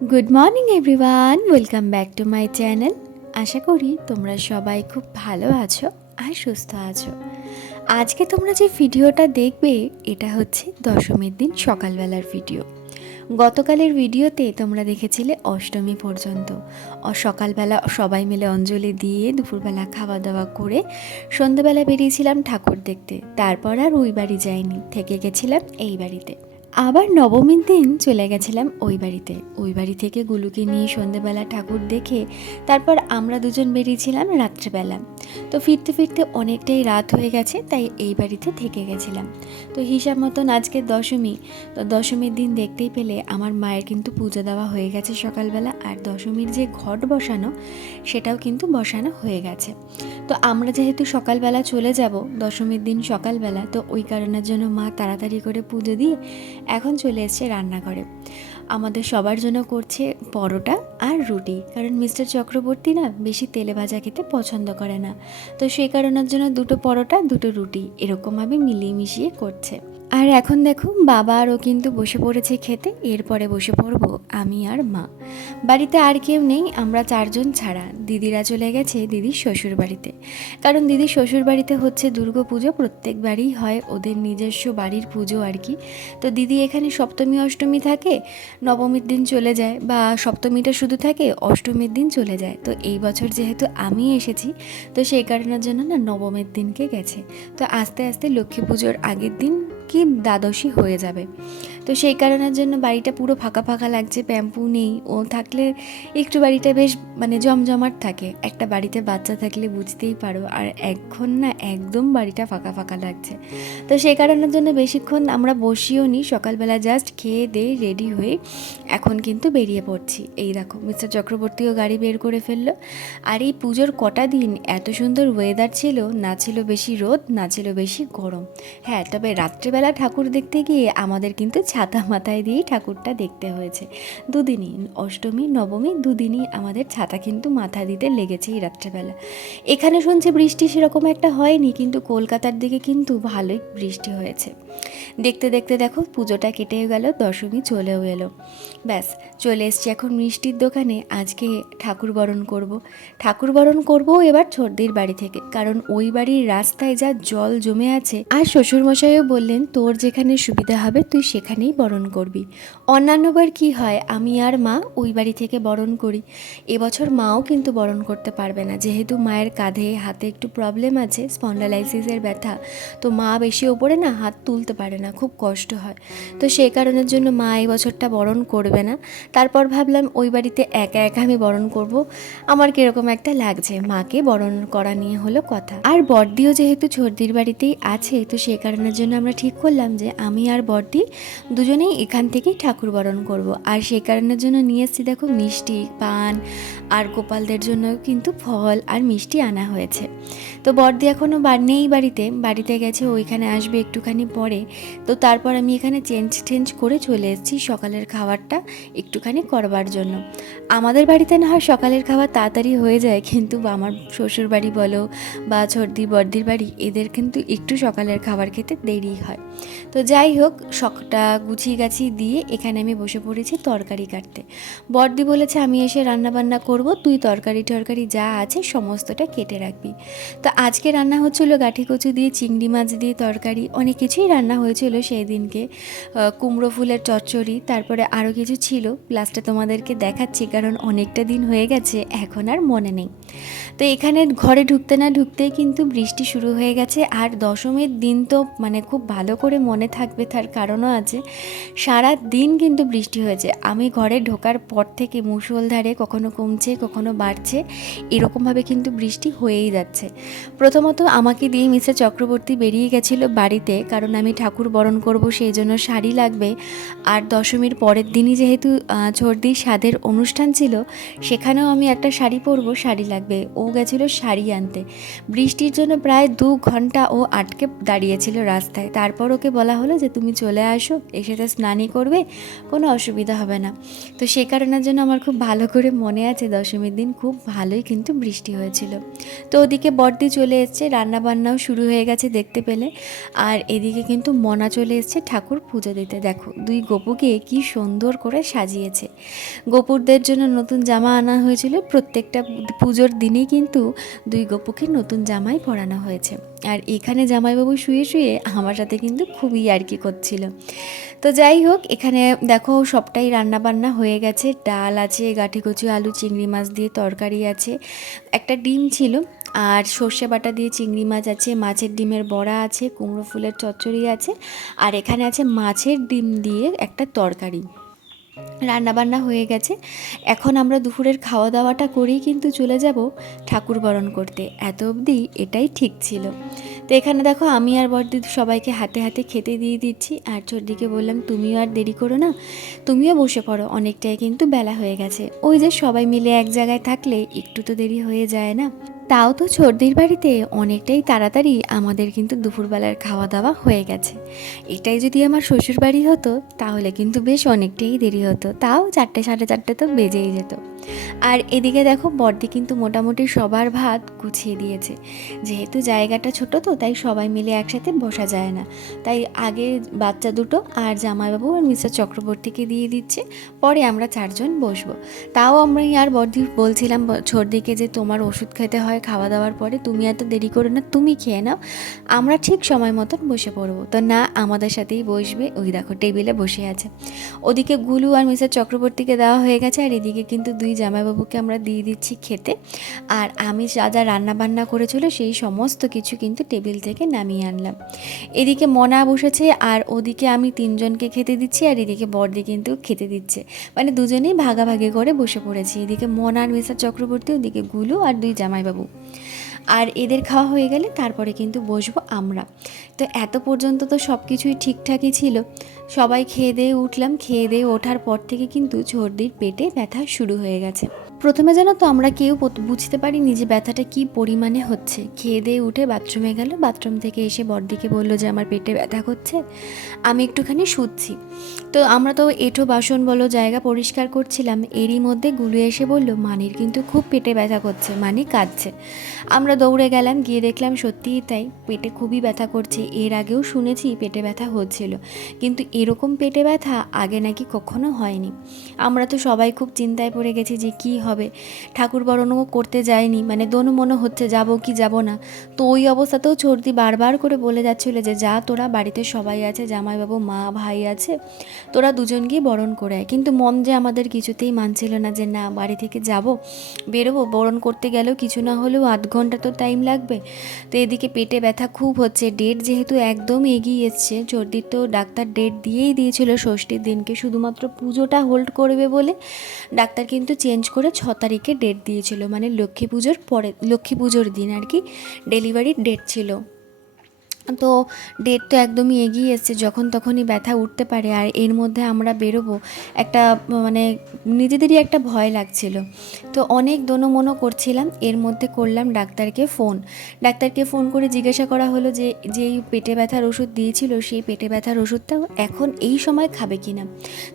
Good morning everyone welcome back to my channel আশা করি তোমরা সবাই খুব ভালো আছো আর সুস্থ আছো। আজকে তোমরা যে ভিডিওটা দেখবে, এটা হচ্ছে দশমীর দিন সকালবেলার ভিডিও। গতকালের ভিডিওতে তোমরা দেখেছিলে অষ্টমী পর্যন্ত। সকালবেলা সবাই মিলে অঞ্জলি দিয়ে দুপুরবেলা খাওয়া দাওয়া করে সন্ধেবেলা বেরিয়েছিলাম ঠাকুর দেখতে। তারপর আর ওই বাড়ি যাইনি, থেকে গেছিলাম এই বাড়িতে। আবার নবমীর দিন চলে গেছিলাম ওই বাড়িতে। ওই বাড়ি থেকে গুলুকে নিয়ে সন্ধেবেলা ঠাকুর দেখে তারপর আমরা দুজন বেরিয়েছিলাম রাত্রেবেলা। তো ফিরতে ফিরতে অনেকটাই রাত হয়ে গেছে, তাই এই বাড়িতে থেকে গেছিলাম। তো হিসাব মতন আজকে দশমী, তো দশমীর দিন দেখতেই পেলে আমার মায়ের কিন্তু পুজো দেওয়া হয়ে গেছে সকালবেলা, আর দশমীর যে ঘট বসানো, সেটাও কিন্তু বসানো হয়ে গেছে। তো আমরা যেহেতু সকালবেলা চলে যাব, দশমীর দিন সকালবেলা, তো ওই কারণের জন্য মা তাড়াতাড়ি করে পুজো দিয়ে এখন চলে এসছে রান্নাঘরে। আমাদের সবার জন্য করছে পরোটা আর রুটি। কারণ মিস্টার চক্রবর্তী না বেশি তেলে ভাজা খেতে পছন্দ করে না। তো সেই কারণের জন্য দুটো পরোটা, দুটো রুটি এরকমভাবে মিলিয়ে মিশিয়ে করছে। আর এখন দেখো, বাবা আরও কিন্তু বসে পড়েছে খেতে, এরপরে বসে পড়ব আমি আর মা। বাড়িতে আর কেউ নেই, আমরা চারজন ছাড়া। দিদিরা চলে গেছে দিদির শ্বশুর বাড়িতে। কারণ দিদির শ্বশুর বাড়িতে হচ্ছে দুর্গা পুজো, প্রত্যেকবারই হয় ওদের নিজস্ব বাড়ির পুজো আর কি। তো দিদি এখানে সপ্তমী, অষ্টমী থাকে, নবমীর দিন চলে যায়, বা সপ্তমীটা শুধু থাকে, অষ্টমীর দিন চলে যায়। তো এই বছর যেহেতু আমি এসেছি, তো সেই কারণের জন্য না নবমীর দিনকে গেছে। তো আস্তে আস্তে লক্ষ্মী পুজোর আগের দিন কি দ্বাদশী হয়ে যাবে। তো সেই কারণের জন্য বাড়িটা পুরো ফাঁকা ফাঁকা লাগছে, প্যাম্পু নেই। ও থাকলে একটু বাড়িটা বেশ মানে জমজমাট থাকে। একটা বাড়িতে বাচ্চা থাকলে বুঝতেই পারো। আর এখন না একদম বাড়িটা ফাঁকা ফাঁকা লাগছে। তো সেই কারণের জন্য বেশিক্ষণ আমরা বসিও নি। সকালবেলা জাস্ট খেয়ে দিয়ে রেডি হয়ে এখন কিন্তু বেরিয়ে পড়ছি। এই দেখো মিস্টার চক্রবর্তীও গাড়ি বের করে ফেলল। আর এই পুজোর কটা দিন এত সুন্দর ওয়েদার ছিল, না ছিল বেশি রোদ, না ছিল বেশি গরম। হ্যাঁ তবে রাত্রেবেলা ঠাকুর দেখতে গিয়ে আমাদের কিন্তু ছাতা মাথায় দিয়েই ঠাকুরটা দেখতে হয়েছে। দুদিনই, অষ্টমী, নবমী, দুদিনই আমাদের ছাতা কিন্তু মাথা দিতে লেগেছে এই রাত্রেবেলা। এখানে শুনছি বৃষ্টি সেরকম একটা হয়নি, কিন্তু কলকাতার দিকে কিন্তু ভালোই বৃষ্টি হয়েছে। দেখতে দেখতে দেখো, পুজোটা কেটে গেল, দশমী চলেও এলো। ব্যাস, চলে এসছি এখন মিষ্টির দোকানে, আজকে ঠাকুর বরণ করব। ঠাকুর বরণ করব এবার ছোটদের বাড়ি থেকে, কারণ ওই বাড়ির রাস্তায় যা জল জমে আছে, আর শ্বশুরমশাইও বললেন তোর যেখানে সুবিধা হবে তুই সেখানেই বরণ করবি। অন্যান্যবার কি হয়, আমি আর মা ওই বাড়ি থেকে বরণ করি। এবছর মাও কিন্তু বরণ করতে পারবে না। যেহেতু মায়ের কাঁধে, হাতে একটু প্রবলেম আছে, স্পন্ডালাইসিসের ব্যথা, তো মা বেশি ওপরে না, হাত তুলতে পারে না, খুব কষ্ট হয়। তো সেই কারণের জন্য মা এই বছরটা বরণ করবে না। তারপর ভাবলাম ওই বাড়িতে একা একা আমি বরণ করব। আমার কীরকম একটা লাগছে, মাকে বরণ করা নিয়ে হলো কথা। আর বর্দিও যেহেতু ছর্দির বাড়িতেই আছে, তো সেই কারণের জন্য আমরা ঠিক করলাম যে আমি আর বর্দি দুজনেই এখান থেকেই ঠাকুর বরণ করব। আর সেই কারণের জন্য নিয়ে এসেছি দেখো মিষ্টি, পান আর গোপালদের জন্য কিন্তু ফল আর মিষ্টি আনা হয়েছে। তো বর্দি এখনও নেই বাড়িতে বাড়িতে গেছে ওইখানে আসবে একটুখানি পরে। তো তারপর আমি এখানে চেঞ্জ টেঞ্জ করে চলে এসেছি সকালের খাবারটা একটুখানি করবার জন্য। আমাদের বাড়িতে না হয় সকালের খাবার তাড়াতাড়ি হয়ে যায়, কিন্তু আমার শ্বশুর বাড়ি বলো বা ছর্দি বর্দির বাড়ি, এদের কিন্তু একটু সকালের খাবার খেতে দেরি হয়। তো যাই হোক, শখটা গুছিয়ে গাছিয়ে দিয়ে এখানে আমি বসে পড়েছি তরকারি কাটতে। বর্দি বলেছে, আমি এসে রান্না বান্না করব, তুই তরকারি টরকারি যা আছে সমস্তটা কেটে রাখবি। তো আজকে রান্না হচ্ছিল গাঠি কচু দিয়ে, চিংড়ি মাছ দিয়ে তরকারি, অনেক কিছুই রান্না হয়েছিল সেই দিনকে কুমড়ো ফুলের চচ্চড়ি, তারপরে আরও কিছু ছিল। লাস্টে তোমাদেরকে দেখাচ্ছি, কারণ অনেকটা দিন হয়ে গেছে, এখন আর মনে নেই। তো এখানে ঘরে ঢুকতে না ঢুকতেই কিন্তু বৃষ্টি শুরু হয়ে গেছে, আর দশমীর দিন তো মানে খুব ভালো করে মনে থাকবে তার কারণও আছে। সারা দিন কিন্তু বৃষ্টি হয়েছে। আমি ঘরে ঢোকার পর থেকে মুষলধারে কখনো কমছে কখনো বাড়ছে এরকমভাবে কিন্তু বৃষ্টি হয়েই যাচ্ছে। প্রথমত আমাকে দিয়ে মিস্টার চক্রবর্তী বেরিয়ে গেছিল বাড়িতে কারণ আমি ঠাকুর বরণ করব সেই জন্য শাড়ি লাগবে। আর দশমীর পরের দিনই যেহেতু আহ, ছর্দির স্বাদের অনুষ্ঠান ছিল সেখানেও আমি একটা শাড়ি পরবো শাড়ি লাগবে। ও গেছিল শাড়ি আনতে। বৃষ্টির জন্য প্রায় দু ঘণ্টা ও আটকে দাঁড়িয়েছিল রাস্তায়। তারপরও ওকে বলা হলো যে তুমি চলে আসো, এসে তো স্নানই করবে, কোনো অসুবিধা হবে না। তো সে কারণের জন্য আমার খুব ভালো করে মনে আছে দশমীর দিন, খুব ভালোই কিন্তু বৃষ্টি হয়েছিল। তো ওদিকে বর্দি চলে এসছে, রান্নাবান্নাও শুরু হয়ে গেছে দেখতে পেলে। আর এদিকে কিন্তু মনা চলে এসছে ঠাকুর পুজো দিতে। দেখো, দুই গপুকে কি সুন্দর করে সাজিয়েছে। গোপুরদের জন্য নতুন জামা আনা হয়েছিল, প্রত্যেকটা পুজোর দিনেই কিন্তু দুই গপুকে নতুন জামাই পরানো হয়েছে। আর এখানে জামাইবাবু শুয়ে শুয়ে আমার সাথে কিন্তু খুবই আর কি করছিল। তো যাই হোক, এখানে দেখো সবটাই রান্না বান্না হয়ে গেছে। ডাল আছে, গাঠি কচু, আলু, চিংড়ি মাছ দিয়ে তরকারি আছে। একটা ডিম ছিল আর সর্ষে বাটা দিয়ে চিংড়ি মাছ আছে, মাছের ডিমের বড়া আছে, কুমড়ো ফুলের চচ্চড়ি আছে, আর এখানে আছে মাছের ডিম দিয়ে একটা তরকারি। রান্নাবান্না হয়ে গেছে। এখন আমরা দুপুরের খাওয়া দাওয়াটা করেই কিন্তু চলে যাব ঠাকুর বরণ করতে। এত অবধি এটাই ঠিক ছিল। তো এখানে দেখো আমি আর বড়দি সবাইকে হাতে হাতে খেতে দিয়ে দিচ্ছি। আর চর্দিকে বললাম, তুমিও আর দেরি করো না। তুমিও বসে পড়ো। অনেকটাই কিন্তু বেলা হয়ে গেছে। ওই যে সবাই মিলে এক জায়গায় থাকলে একটু তো দেরি হয়ে যায় না। তাও তো সর্দির বাড়িতে অনেকটাই তাড়াতাড়ি আমাদের কিন্তু দুপুরবেলার খাওয়া দাওয়া হয়ে গেছে। এটাই যদি আমার শ্বশুর বাড়ি হতো, তাহলে কিন্তু বেশ অনেকটাই দেরি হতো। তাও চারটে, সাড়ে চারটে তো বেজেই যেত। আর এদিকে দেখো বর্দি কিন্তু মোটামুটি সবার ভাত গুছিয়ে দিয়েছে। যেহেতু জায়গাটা ছোট তো, তাই সবাই মিলে একসাথে বসা যায় না। তাই আগে বাচ্চা দুটো আর জামাইবাবু আর মিস্টার চক্রবর্তীকে দিয়ে দিচ্ছে, পরে আমরা চারজন বসবো। তাও আমরা আর বর্দি বলছিলাম ছোটদিকে যে তোমার ওষুধ খেতে হয় খাওয়া দাওয়ার পরে, তুমি এত দেরি করো না, তুমি খেয়ে নাও। আমরা ঠিক সময় মতন বসে পড়ব। তো না, আমাদের সাথেই বসবে, ওই দেখো টেবিলে বসে আছে। ওদিকে গুলু আর মিস্টার চক্রবর্তীকে দেওয়া হয়ে গেছে, আর এদিকে কিন্তু দুই জামাইবাবুকে আমরা দিয়ে দিচ্ছি খেতে। আর আমি যা যা রান্না বান্না করেছিল সেই সমস্ত কিছু কিন্তু টেবিল থেকে নামিয়ে আনলাম। এদিকে মনা বসেছে আর ওদিকে আমি তিনজনকে খেতে দিচ্ছি আর এদিকে বর্দি কিন্তু খেতে দিচ্ছে। মানে দুজনেই ভাগাভাগি করে বসে পড়েছি। এদিকে মনা আর মিস্টার চক্রবর্তী, ওদিকে গুলু আর দুই জামাইবাবু। আর এদের খাওয়া হয়ে গেলে তারপরে কিন্তু বসবো আমরা। তো এত পর্যন্ত তো সব কিছুই ঠিকঠাকই ছিল। সবাই খেয়ে দিয়ে উঠলাম। খেয়ে দিয়ে ওঠার পর থেকে কিন্তু সর্দির পেটে ব্যথা শুরু হয়ে গেছে। প্রথমে যেন তো আমরা কেউ বুঝতে পারিনি যে ব্যথাটা কি পরিমাণে হচ্ছে। খেয়ে দিয়ে উঠে বাথরুমে গেল, বাথরুম থেকে এসে বড়দিকে বলল যে, আমার পেটে ব্যথা করছে, আমি একটুখানি শুচ্ছি। তো আমরা তো এঁঠো বাসন বলো জায়গা পরিষ্কার করছিলাম, এরই মধ্যে গুলু এসে বলল, মানির কিন্তু খুব পেটে ব্যথা করছে, মানি কাঁদছে। আমরা দৌড়ে গেলাম, গিয়ে দেখলাম সত্যিই তাই, পেটে খুবই ব্যথা করছে, এর আগেও শুনেছি পেটে ব্যথা হচ্ছিল, কিন্তু এরকম পেটে ব্যথা আগে নাকি কখনো হয়নি। আমরা তো সবাই খুব চিন্তায় পড়ে গেছি যে কি হবে, ঠাকুর বরণও করতে যায়নি মানে দোনো মনে হচ্ছে, যাব কি যাব না। তো ওই অবস্থাতেও চর্দি বারবার করে বলে যাচ্ছিল যে, যা তোরা বাড়িতে সবাই আছে, জামাইবাবু, মা, ভাই আছে তোরা দুজন গিয়ে বরণ করে কিন্তু মন যে আমাদের কিছুতেই মানছিল না যে, না, বাড়ি থেকে যাব, বেরোবো, বরণ করতে গেলেও কিছু না হলেও আধ ঘণ্টা তো টাইম লাগবে। তো এদিকে পেটে ব্যথা খুব হচ্ছে। ডেট যেহেতু একদম এগিয়ে এসছে, চর্দির তো ডাক্তার ডেট দিয়েই দিয়েছিল, ষষ্ঠীর দিনকে শুধুমাত্র পুজোটা হোল্ড করবে বলে ডাক্তার কিন্তু চেঞ্জ করে ছ তারিখে ডেট দিয়েছিল। মানে লক্ষ্মী পুজোর পরে, লক্ষ্মী পুজোর দিন আর কি ডেলিভারির ডেট ছিল। তো ডেট তো একদমই এগিয়ে এসছে, যখন তখনই ব্যথা উঠতে পারে আর এর মধ্যে আমরা বেরোবো, একটা মানে নিজেদেরই একটা ভয় লাগছিল। তো অনেক দোনোমনো করছিলাম, এর মধ্যে করলাম ডাক্তারকে ফোন ডাক্তারকে ফোন করে জিজ্ঞাসা করা হলো যে, যেই পেটে ব্যথার ওষুধ দিয়েছিল, সেই পেটে ব্যথার ওষুধটাও এখন এই সময় খাবে কি না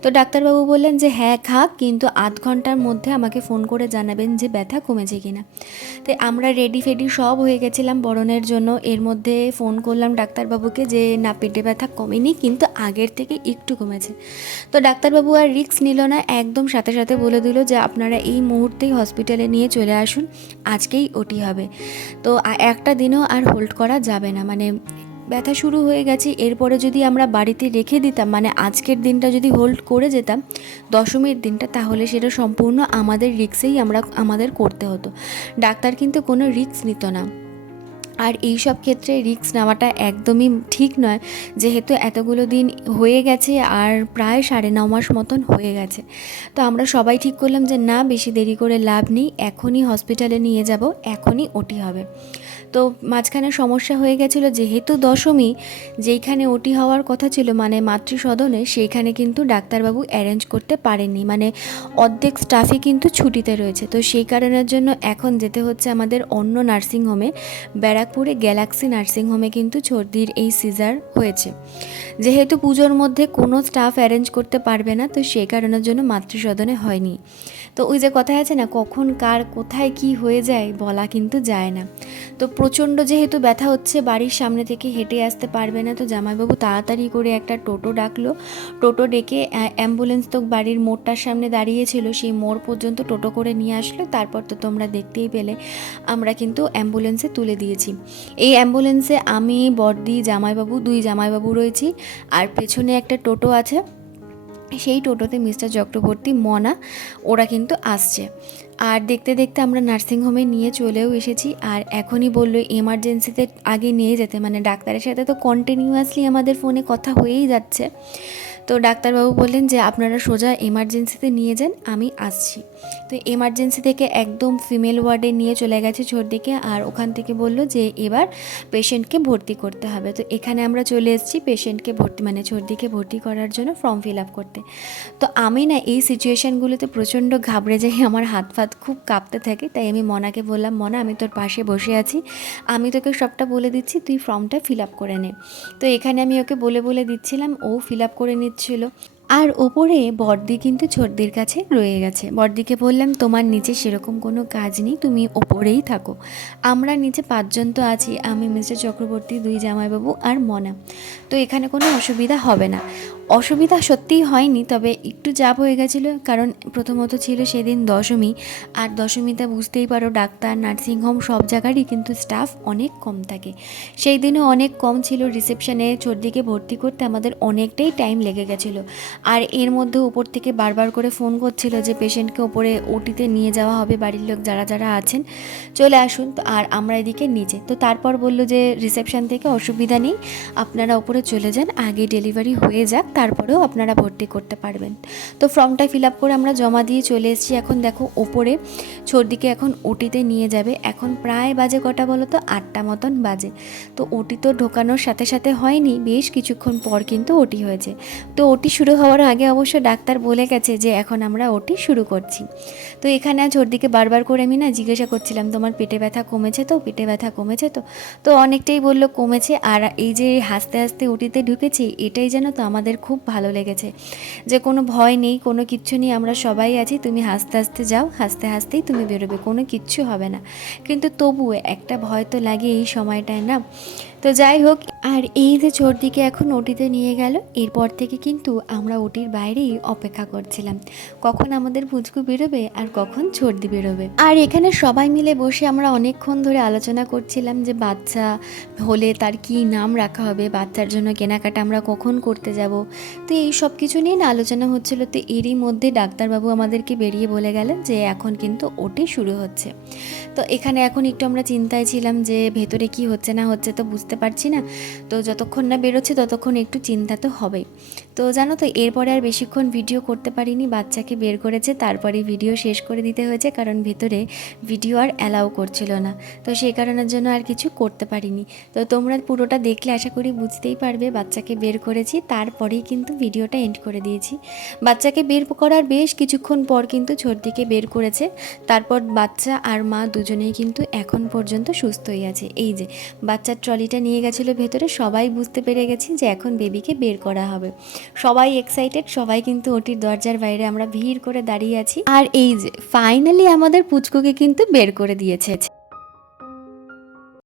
তো ডাক্তারবাবু বললেন যে হ্যাঁ খাক, কিন্তু আধ ঘণ্টার মধ্যে আমাকে ফোন করে জানাবেন যে ব্যথা কমেছে কিনা। তাই আমরা রেডি ফেডি সব হয়ে গেছিলাম বরণের জন্য, এর মধ্যে ফোন করলাম ডাক্তারবাবুকে যে না, পেটে ব্যথা কমেনি, কিন্তু আগের থেকে একটু কমেছে। তো ডাক্তারবাবু আর রিস্ক নিল না, একদম সাথে সাথে বলে দিল যে আপনারা এই মুহূর্তেই হসপিটালে নিয়ে চলে আসুন, আজকেই ওটি হবে। তো একটা দিনও আর হোল্ড করা যাবে না মানে ব্যথা শুরু হয়ে গেছে, এরপরে যদি আমরা বাড়িতে রেখে দিতাম মানে আজকের দিনটা যদি হোল্ড করে যেতাম, দশমীর দিনটা, তাহলে সেটা সম্পূর্ণ আমাদের রিক্সেই আমরা, আমাদের করতে হতো। ডাক্তার কিন্তু কোনো রিস্ক নিত না। আর এই সব ক্ষেত্রে রিস্ক নেওয়াটা একদমই ঠিক নয়। যেহেতু এতগুলো দিন হয়ে গেছে আর প্রায় সাড়ে ন মাস মতন হয়ে গেছে। তো আমরা সবাই ঠিক করলাম যে, না, বেশি দেরি করে লাভ নেই, এখনই হসপিটালে নিয়ে যাব, এখনই ওটি হবে। তো মাঝখানে সমস্যা হয়ে গেছিল, যেহেতু দশমী, যেইখানে ওটি হওয়ার কথা ছিল মানে মাতৃসদনে, সেইখানে কিন্তু ডাক্তারবাবু অ্যারেঞ্জ করতে পারেননি। মানে অর্ধেক স্টাফই কিন্তু ছুটিতে রয়েছে। তো সেই কারণের জন্য এখন যেতে হচ্ছে আমাদের অন্য নার্সিংহোমে ব্যারাক ব্যারাকপুরে গ্যালাক্সি নার্সিংহোমে কিন্তু সর্দির এই সিজার হয়েছে। যেহেতু পুজোর মধ্যে কোনো স্টাফ অ্যারেঞ্জ করতে পারবে না, তো সেই কারণের জন্য মাতৃসদনে হয়নি। তো ওই যে কথায় আছে না, কখন কার কোথায় কি হয়ে যায় বলা কিন্তু যায় না। তো প্রচণ্ড যেহেতু ব্যথা হচ্ছে, বাড়ির সামনে থেকে হেঁটে আসতে পারবে না, তো জামাইবাবু তাড়াতাড়ি করে একটা টোটো ডাকলো। টোটো ডেকে অ্যাম্বুলেন্স তো বাড়ির মোড়টার সামনে দাঁড়িয়েছিল, সেই মোড় পর্যন্ত টোটো করে নিয়ে আসলো। তারপর তো তোমরা দেখতেই পেলে, আমরা কিন্তু অ্যাম্বুলেন্সে তুলে দিয়েছি। এই অ্যাম্বুলেন্সে আমি, বর্দি, জামাইবাবু, দুই জামাইবাবু রয়েছি। আর পেছনে একটা টোটো আছে। সেই টোটোতে মিস্টার চক্রবর্তী, মনা, ওরা কিন্তু আসছে। আর দেখতে দেখতে আমরা নার্সিংহোমে নিয়ে চলেও এসেছি। আর এখনই বলল, এমার্জেন্সিতে আগে নিয়ে যেতে। মানে ডাক্তারের সাথে তো কন্টিনিউয়াসলি আমাদের ফোনে কথা হয়েই যাচ্ছে। তো ডাক্তারবাবু বললেন যে, আপনারা সোজা এমার্জেন্সিতে নিয়ে যান, আমি আসছি। তো এমার্জেন্সি থেকে একদম ফিমেল ওয়ার্ডে নিয়ে চলে গেছে ছোটদিকে আর ওখান থেকে বলল যে এবার পেশেন্টকে ভর্তি করতে হবে। তো এখানে আমরা চলে এসেছি পেশেন্টকে ভর্তি মানে ছোটদিকে ভর্তি করার জন্য ফর্ম ফিল আপ করতে। তো আমি না এই সিচুয়েশানগুলোতে প্রচণ্ড ঘাবড়ে যাই, আমার হাত ফাত খুব কাঁপতে থাকে, তাই আমি মনাকে বললাম, মনা আমি তোর পাশে বসে আছি, আমি তোকে সবটা বলে দিচ্ছি, তুই ফর্মটা ফিল আপ করে নে। তো এখানে আমি ওকে বলে বলে দিচ্ছিলাম, ও ফিল আপ করে নিচ্ছিল। আর ওপরে বর্দি কিন্তু ছোটদের কাছে রয়ে গেছে। বর্দিকে বললাম, তোমার নিচে সেরকম কোনো কাজ নেই, তুমি ওপরেই থাকো। আমরা নিচে পাঁচজন তো আছি, আমি মিস্টার চক্রবর্তী, দুই জামাইবাবু আর মনা। তো এখানে কোনো অসুবিধা হবে না। অসুবিধা সত্যিই হয়নি, তবে একটু চাপ হয়ে গেছিল, কারণ প্রথমত ছিল সেদিন দশমী। আর দশমীতে বুঝতেই পারো, ডাক্তার, নার্সিংহোম সব জায়গারই কিন্তু স্টাফ অনেক কম থাকে। সেই দিনও অনেক কম ছিল রিসেপশনে চোরদিকে ভর্তি করতে আমাদের অনেকটাই টাইম লেগে গেছিল। আর এর মধ্যে উপর থেকে বারবার করে ফোন করছিল যে পেশেন্টকে ওপরে ওটিতে নিয়ে যাওয়া হবে, বাড়ির লোক যারা যারা আছেন, চলে আসুন। তো আর আমরা এদিকে নিচে। তো তারপর বলল যে রিসেপশন থেকে অসুবিধা নেই, আপনারা ওপরে চলে যান, আগে ডেলিভারি হয়ে যাক তারপরেও আপনারা ভর্তি করতে পারবেন। তো ফর্মটা ফিল আপ করে আমরা জমা দিয়ে চলে এসেছি। এখন দেখো ওপরে ছোটদিকে এখন ওটিতে নিয়ে যাবে। এখন প্রায় বাজে কটা বলো তো আটটা মতন বাজে। তো ওটি তো ঢোকানোর সাথে সাথে হয়নি, বেশ কিছুক্ষণ পর কিন্তু ওটি হয়েছে। তো ওটি শুরু হওয়ার আগে অবশ্য ডাক্তার বলে গেছে যে এখন আমরা ওটি শুরু করছি। তো এখানে আজ ওর দিকে বারবার করে আমি না জিজ্ঞাসা করছিলাম, তোমার পেটে ব্যথা কমেছে তো? পেটে ব্যথা কমেছে তো? তো অনেকটাই বলল, কমেছে। আর এই যে হাসতে হাসতে ওটিতে ঢুকেছি, এটাই যেন তো আমাদের খুব ভালো লেগেছে। যে কোনো ভয় নেই, কোনো কিচ্ছু নেই, আমরা সবাই আছি, তুমি হাসতে হাসতে যাও, হাসতে হাসতেই তুমি বেরোবে, কোনো কিচ্ছু হবে না। কিন্তু তবুও একটা ভয় তো লাগে এই সময়টায় না। তো যাই হোক, আর এই যে চোরদিকে এখন ওটিতে নিয়ে গেল, এরপর থেকে কিন্তু আমরা ওটির বাইরেই অপেক্ষা করছিলাম। কখন আমাদের পুচকু বেরোবে আর কখন চর্দি বেরোবে। আর এখানে সবাই মিলে বসে আমরা অনেকক্ষণ ধরে আলোচনা করছিলাম যে বাচ্চা হলে তার কি নাম রাখা হবে, বাচ্চার জন্য কেনাকাটা আমরা কখন করতে যাব। তো এই সব কিছু নিয়ে না আলোচনা হচ্ছিল, তো এরই মধ্যে ডাক্তারবাবু আমাদেরকে বেরিয়ে বলে গেলেন যে এখন কিন্তু ওটি শুরু হচ্ছে। তো এখানে এখন একটু আমরা চিন্তায় ছিলাম যে ভেতরে কি হচ্ছে না হচ্ছে তো বুঝতে পারছি না। তো যতক্ষণ না বেরোচ্ছে ততক্ষণ একটু চিন্তা তো হবেই। তো জানো তো, এরপরে আর বেশিক্ষণ ভিডিও করতে পারিনি, বাচ্চাকে বের করেছে, তারপরে ভিডিও শেষ করে দিতে হয়েছে, কারণ ভেতরে ভিডিও আর অ্যালাউ করছিল না। তো সেই কারণের জন্য আর কিছু করতে পারিনি। তো তোমরা পুরোটা দেখলে আশা করি বুঝতেই পারবে, বাচ্চাকে বের করেছি, তারপরেই কিন্তু ভিডিওটা এন্ড করে দিয়েছি। বাচ্চাকে বের করার বেশ কিছুক্ষণ পর কিন্তু ছোটদিকে বের করেছে, তারপর বাচ্চা আর মা দুজনেই কিন্তু এখন পর্যন্ত সুস্থই আছে। এই যে, বাচ্চার ট্রলিটা নিয়ে গেছিল ভেতরে, সবাই বুঝতে পেরে গেছি যে এখন বেবিকে বের করা হবে। সবাই এক্সাইটেড সবাই কিন্তু ওটির দরজার বাইরে আমরা ভিড় করে দাঁড়িয়ে আছি। আর এই যে ফাইনালি আমাদের পুচকুকে কিন্তু বের করে দিয়েছে।